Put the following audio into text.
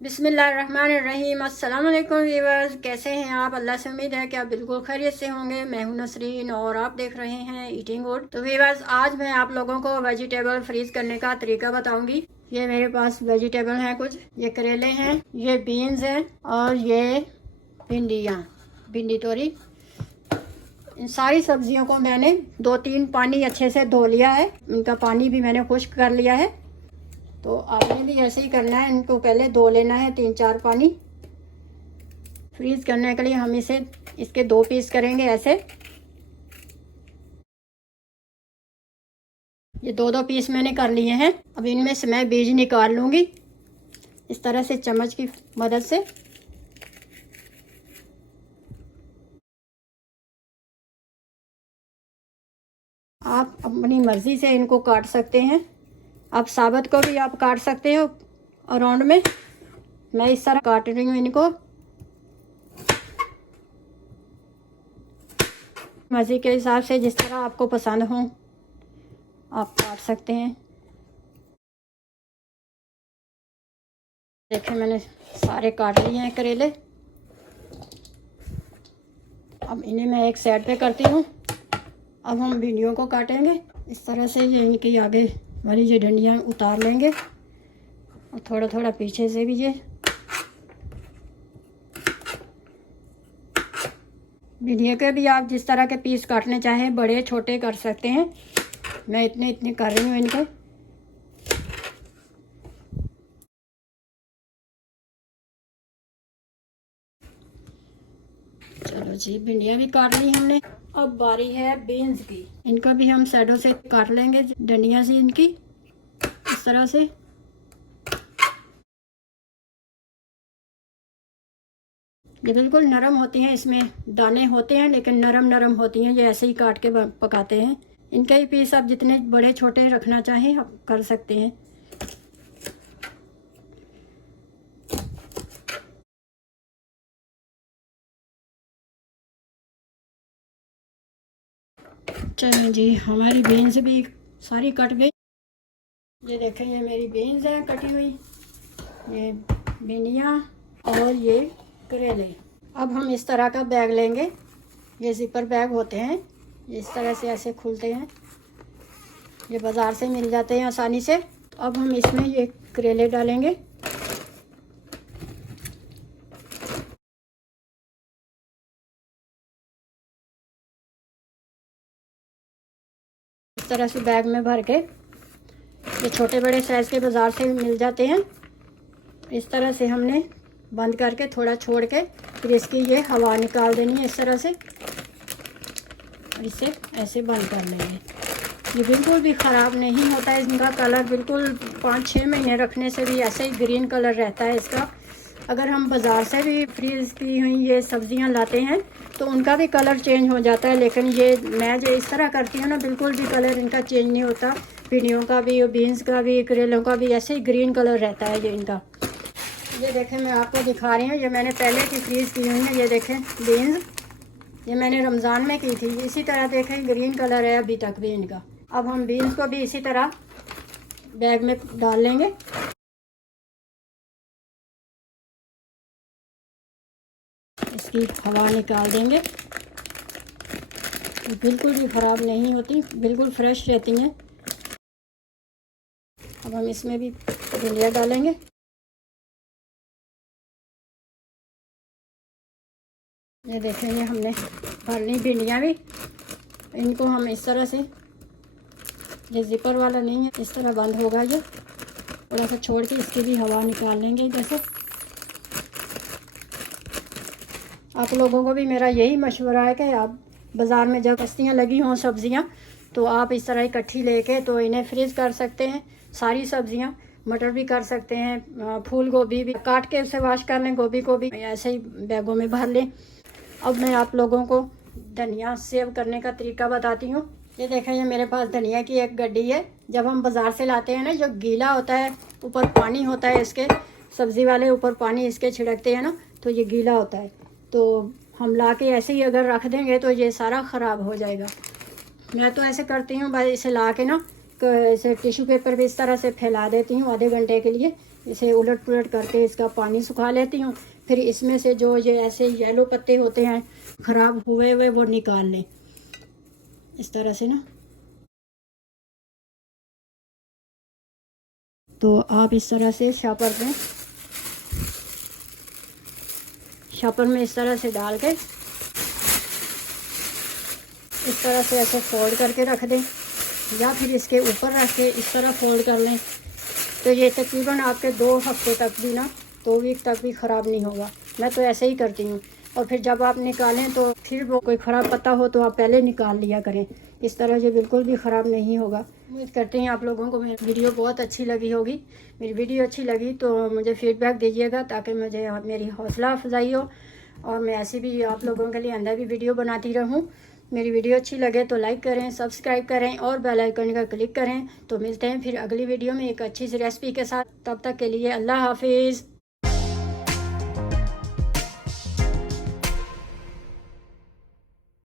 बिस्मिल्लाहिर्रहमानिर्रहीम। अस्सलाम वालेकुम व्यूअर्स, कैसे हैं आप? अल्लाह से उम्मीद है कि आप बिल्कुल खैरियत से होंगे। मैं हूं नसरीन और आप देख रहे हैं ईटिंग गुड। तो व्यूअर्स, आज मैं आप लोगों को वेजिटेबल फ्रीज करने का तरीका बताऊंगी। ये मेरे पास वेजिटेबल हैं, कुछ ये करेले हैं, ये बीन्स हैं और ये भिंडी तोरी। इन सारी सब्जियों को मैंने 2-3 पानी अच्छे से धो लिया है। इनका पानी भी मैंने खुश्क कर लिया है। तो आपने भी ऐसे ही करना है, इनको पहले धो लेना है 3-4 पानी। फ्रीज करने के लिए हम इसके 2 पीस करेंगे ऐसे। ये 2-2 पीस मैंने कर लिए हैं। अब इनमें से मैं बीज निकाल लूँगी इस तरह से चम्मच की मदद से। आप अपनी मर्ज़ी से इनको काट सकते हैं। आप साबुत को भी आप काट सकते हो राउंड में। मैं इस तरह काट रही हूँ इनको। मर्ज़ी के हिसाब से जिस तरह आपको पसंद हो आप काट सकते हैं। देखें, मैंने सारे काट लिए हैं करेले। अब इन्हें मैं एक साइड पे करती हूँ। अब हम भिंडियों को काटेंगे इस तरह से। ये इनकी आगे वाली ये डंडियाँ उतार लेंगे और थोड़ा थोड़ा पीछे से भी ये भिंडियों के भी आप जिस तरह के पीस काटने चाहें, बड़े छोटे कर सकते हैं। मैं इतने कर रही हूँ इनके। चलो जी, भिंडियाँ भी काट ली हमने। अब बारी है बीन्स की। इनका भी हम साइडों से काट लेंगे, डंडियाँ से इनकी इस तरह से। ये बिल्कुल नरम होती हैं, इसमें दाने होते हैं लेकिन नरम नरम होती हैं। ये ऐसे ही काट के पकाते हैं। इनके ही पीस आप जितने बड़े छोटे रखना चाहें आप कर सकते हैं। चलिए जी, हमारी बीन्स भी सारी कट गई। ये देखें, ये मेरी बीन्स हैं कटी हुई, ये भिंडियाँ और ये करेले। अब हम इस तरह का बैग लेंगे। ये ज़िपर बैग होते हैं, ये इस तरह से ऐसे खुलते हैं। ये बाज़ार से मिल जाते हैं आसानी से। तो अब हम इसमें ये करेले डालेंगे। इस तरह से बैग में भर के, ये छोटे बड़े साइज़ के बाज़ार से मिल जाते हैं। इस तरह से हमने बंद करके थोड़ा छोड़ के फिर इसकी ये हवा निकाल देनी है इस तरह से, और इसे ऐसे बंद कर लेंगे। ये बिल्कुल भी ख़राब नहीं होता है। इनका कलर बिल्कुल 5-6 महीने रखने से भी ऐसे ही ग्रीन कलर रहता है इसका। अगर हम बाज़ार से भी फ्रीज़ की हुई ये सब्ज़ियां लाते हैं तो उनका भी कलर चेंज हो जाता है, लेकिन ये मैं जो इस तरह करती हूँ ना, बिल्कुल भी कलर इनका चेंज नहीं होता। भिंडियों का भी, बीन्स का भी, करेलों का भी ऐसे ही ग्रीन कलर रहता है ये इनका। ये देखें, मैं आपको दिखा रही हूँ। ये मैंने पहले की फ्रीज़ की हुई है। ये देखें बीन्स, ये मैंने रमज़ान में की थी। इसी तरह देखें ग्रीन कलर है अभी तक भी इनका। अब हम बीन्स को भी इसी तरह बैग में डाल लेंगे। इसकी हवा निकाल देंगे। बिल्कुल भी ख़राब नहीं होती, बिल्कुल फ्रेश रहती हैं। अब हम इसमें भी भिंडियाँ डालेंगे। ये देखेंगे, हमने भर ली भिंडियाँ भी। इनको हम इस तरह से, ये ज़िपर वाला नहीं है, इस तरह बंद होगा। ये थोड़ा सा छोड़ के इसकी भी हवा निकाल लेंगे। जैसे आप लोगों को भी मेरा यही मशवरा है कि आप बाज़ार में जब बस्तियाँ लगी हों सब्ज़ियाँ, तो आप इस तरह इकट्ठी लेके तो इन्हें फ्रीज़ कर सकते हैं। सारी सब्ज़ियाँ, मटर भी कर सकते हैं, फूल गोभी भी काट के उसे वॉश कर लें, गोभी को भी ऐसे ही बैगों में भर लें। अब मैं आप लोगों को धनिया सेव करने का तरीका बताती हूँ। ये देखें, ये मेरे पास धनिया की एक गड्डी है। जब हम बाज़ार से लाते हैं ना, जो गीला होता है, ऊपर पानी होता है इसके, सब्ज़ी वाले ऊपर पानी इसके छिड़कते हैं ना, तो ये गीला होता है। तो हम ला के ऐसे ही अगर रख देंगे तो ये सारा ख़राब हो जाएगा। मैं तो ऐसे करती हूँ, भाई इसे ला के ना, इसे टिश्यू पेपर भी इस तरह से फैला देती हूँ आधे घंटे के लिए। इसे उलट पुलट करके इसका पानी सुखा लेती हूँ। फिर इसमें से जो ये ऐसे येलो पत्ते होते हैं ख़राब हुए हुए वो निकाल लें इस तरह से ना। तो आप इस तरह से शापर में इस तरह से डाल के इस तरह से ऐसे फोल्ड करके रख दें, या फिर इसके ऊपर रख के इस तरह फोल्ड कर लें। तो ये तकरीबन आपके 2 हफ्ते तक भी ना, 2 वीक तक भी ख़राब नहीं होगा। मैं तो ऐसे ही करती हूँ। और फिर जब आप निकालें तो फिर वो कोई ख़राब पत्ता हो तो आप पहले निकाल लिया करें। इस तरह ये बिल्कुल भी ख़राब नहीं होगा। उम्मीद करते हैं आप लोगों को मेरी वीडियो बहुत अच्छी लगी होगी। मेरी वीडियो अच्छी लगी तो मुझे फ़ीडबैक दीजिएगा, ताकि मुझे मेरी हौसला अफजाई हो और मैं ऐसी भी आप लोगों के लिए अंदर भी वीडियो बनाती रहूँ। मेरी वीडियो अच्छी लगे तो लाइक करें, सब्सक्राइब करें और बेल आइकन का क्लिक करें। तो मिलते हैं फिर अगली वीडियो में एक अच्छी सी रेसिपी के साथ। तब तक के लिए अल्लाह हाफिज़।